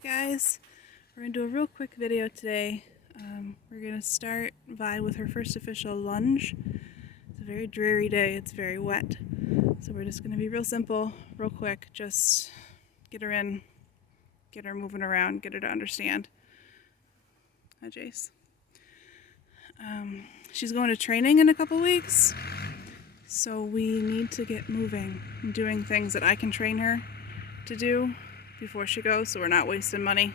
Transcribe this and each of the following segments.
Hey guys, we're going to do a real quick video today. We're going to start Vi with her first official lunge. It's a very dreary day, it's very wet, so we're just going to be real simple, real quick, just get her in, get her moving around, get her to understand. Hi Jace. She's going to training in a couple weeks, so we need to get moving and doing things that I can train her to do before she goes, so we're not wasting money,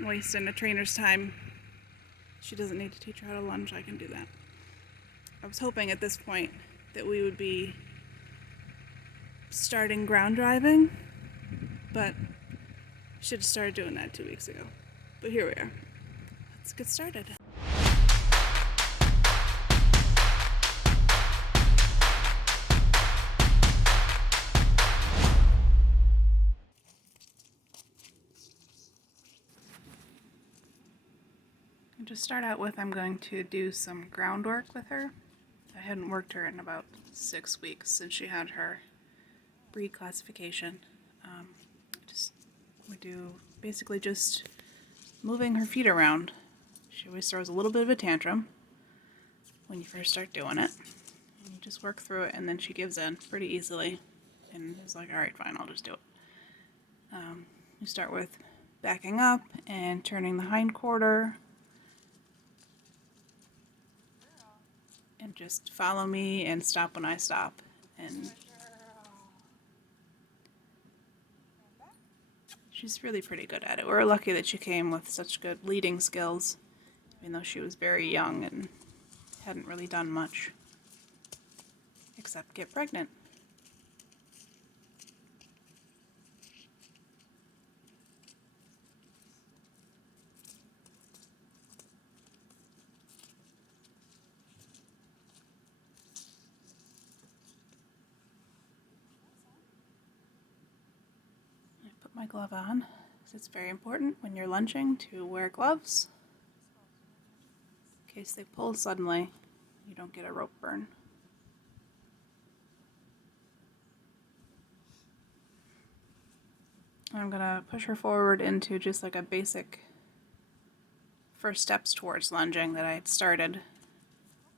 wasting a trainer's time. She doesn't need to teach her how to lunge, I can do that. I was hoping at this point that we would be starting ground driving, but should have started doing that 2 weeks ago. But here we are. Let's get started. To start out with, I'm going to do some groundwork with her. I hadn't worked her in about 6 weeks since she had her breed classification. We do basically just moving her feet around. She always throws a little bit of a tantrum when you first start doing it. And you just work through it, and then she gives in pretty easily and is like, alright, fine, I'll just do it. You start with backing up and turning the hind quarter. And just follow me and stop when I stop. And she's really pretty good at it. We're lucky that she came with such good leading skills, even though she was very young and hadn't really done much except get pregnant. My glove on, because it's very important when you're lunging to wear gloves in case they pull suddenly, you don't get a rope burn. I'm gonna push her forward into just like a basic first steps towards lunging that I had started,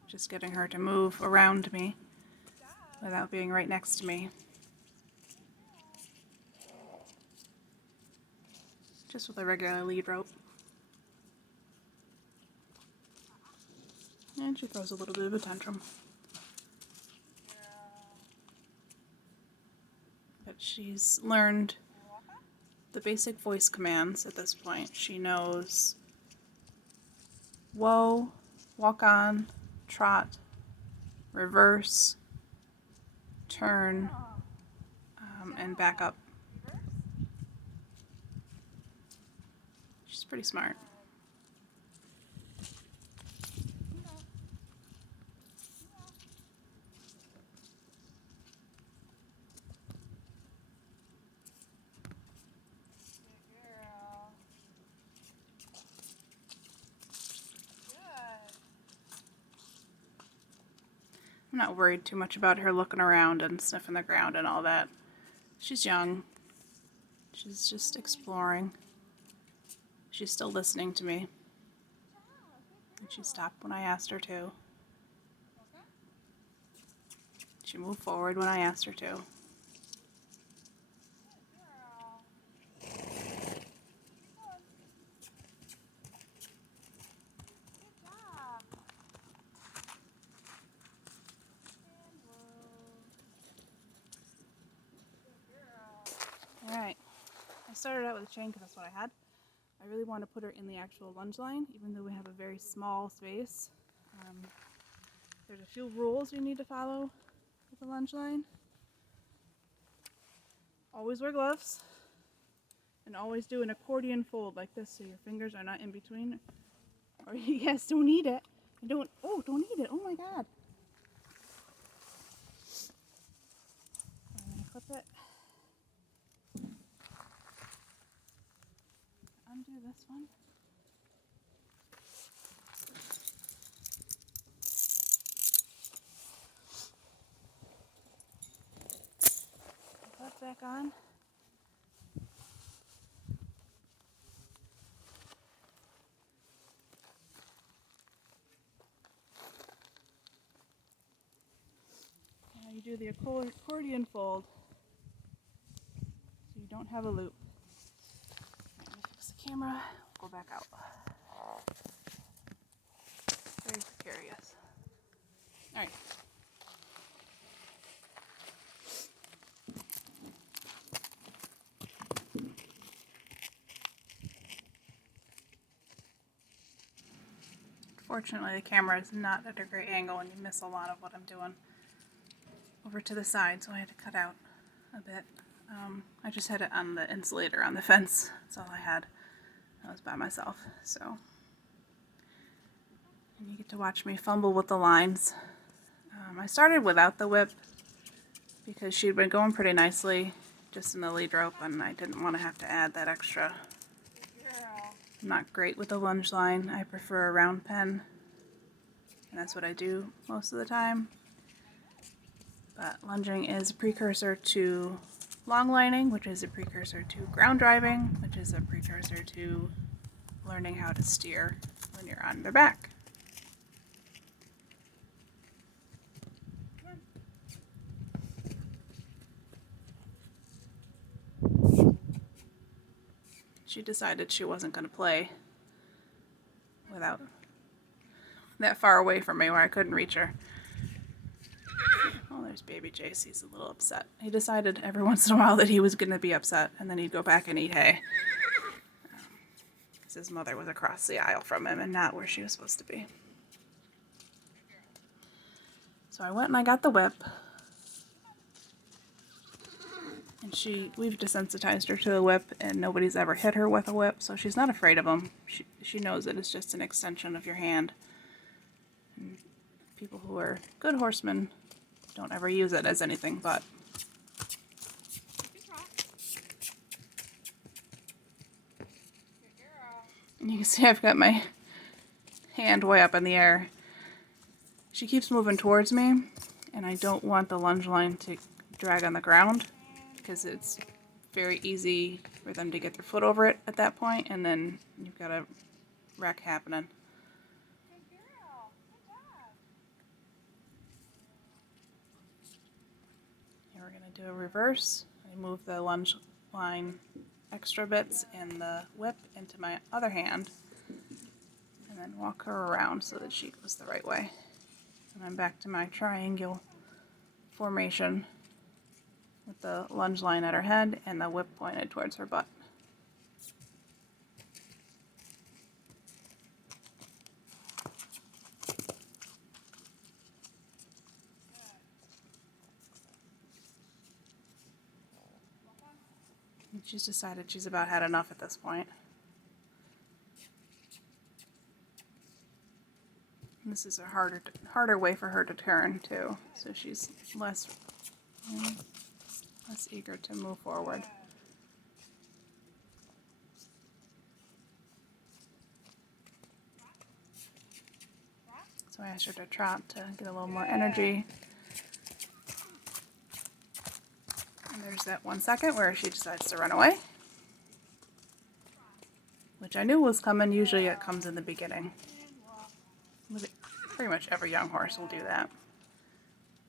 just getting her to move around me without being right next to me. Just with a regular lead rope. And she throws a little bit of a tantrum. But she's learned the basic voice commands at this point. She knows whoa, walk on, trot, reverse, turn, and back up. She's pretty smart. I'm not worried too much about her looking around and sniffing the ground and all that. She's young. She's just exploring. She's still listening to me. And she stopped when I asked her to. She moved forward when I asked her to. Alright, I started out with a chain because that's what I had. I really want to put her in the actual lunge line, even though we have a very small space. There's a few rules you need to follow with the lunge line. Always wear gloves, and always do an accordion fold like this so your fingers are not in between. Or you guys don't eat it. Don't eat it. Oh my god. I'm going to clip it. Undo this one. Put that back on. do the accordion fold so you don't have a loop. Let me fix the camera, go back out. Very precarious. Alright. Fortunately, the camera is not at a great angle and you miss a lot of what I'm doing over to the side, so I had to cut out a bit. I just had it on the insulator on the fence. That's all I had. I was by myself, so. And you get to watch me fumble with the lines. I started without the whip because she'd been going pretty nicely just in the lead rope, and I didn't want to have to add that extra. I'm not great with the lunge line. I prefer a round pen, and that's what I do most of the time. But lunging is a precursor to long lining, which is a precursor to ground driving, which is a precursor to learning how to steer when you're on their back. She decided she wasn't going to play without that far away from me where I couldn't reach her. Oh, there's baby Jace. He's a little upset. He decided every once in a while that he was going to be upset, and then he'd go back and eat hay. Because his mother was across the aisle from him and not where she was supposed to be. So I went and I got the whip. And we've desensitized her to the whip, and nobody's ever hit her with a whip, so she's not afraid of them. She knows that it's just an extension of your hand. And people who are good horsemen don't ever use it as anything but. And you can see I've got my hand way up in the air. She keeps moving towards me, and I don't want the lunge line to drag on the ground, because it's very easy for them to get their foot over it at that point, and then you've got a wreck happening. Here we're going to do a reverse. I move the lunge line extra bits and the whip into my other hand, and then walk her around so that she goes the right way. And I'm back to my triangle formation with the lunge line at her head and the whip pointed towards her butt. And she's decided she's about had enough at this point. And this is a harder way for her to turn too, so she's less eager to move forward. So I asked her to trot to get a little more energy. And there's that 1 second where she decides to run away, which I knew was coming. Usually it comes in the beginning. Pretty much every young horse will do that.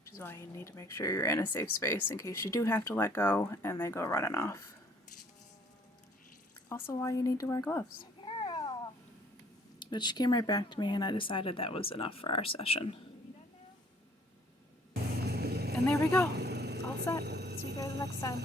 Which is why you need to make sure you're in a safe space in case you do have to let go and they go running off. Also why you need to wear gloves. But she came right back to me, and I decided that was enough for our session. And there we go. All set. See you guys next time.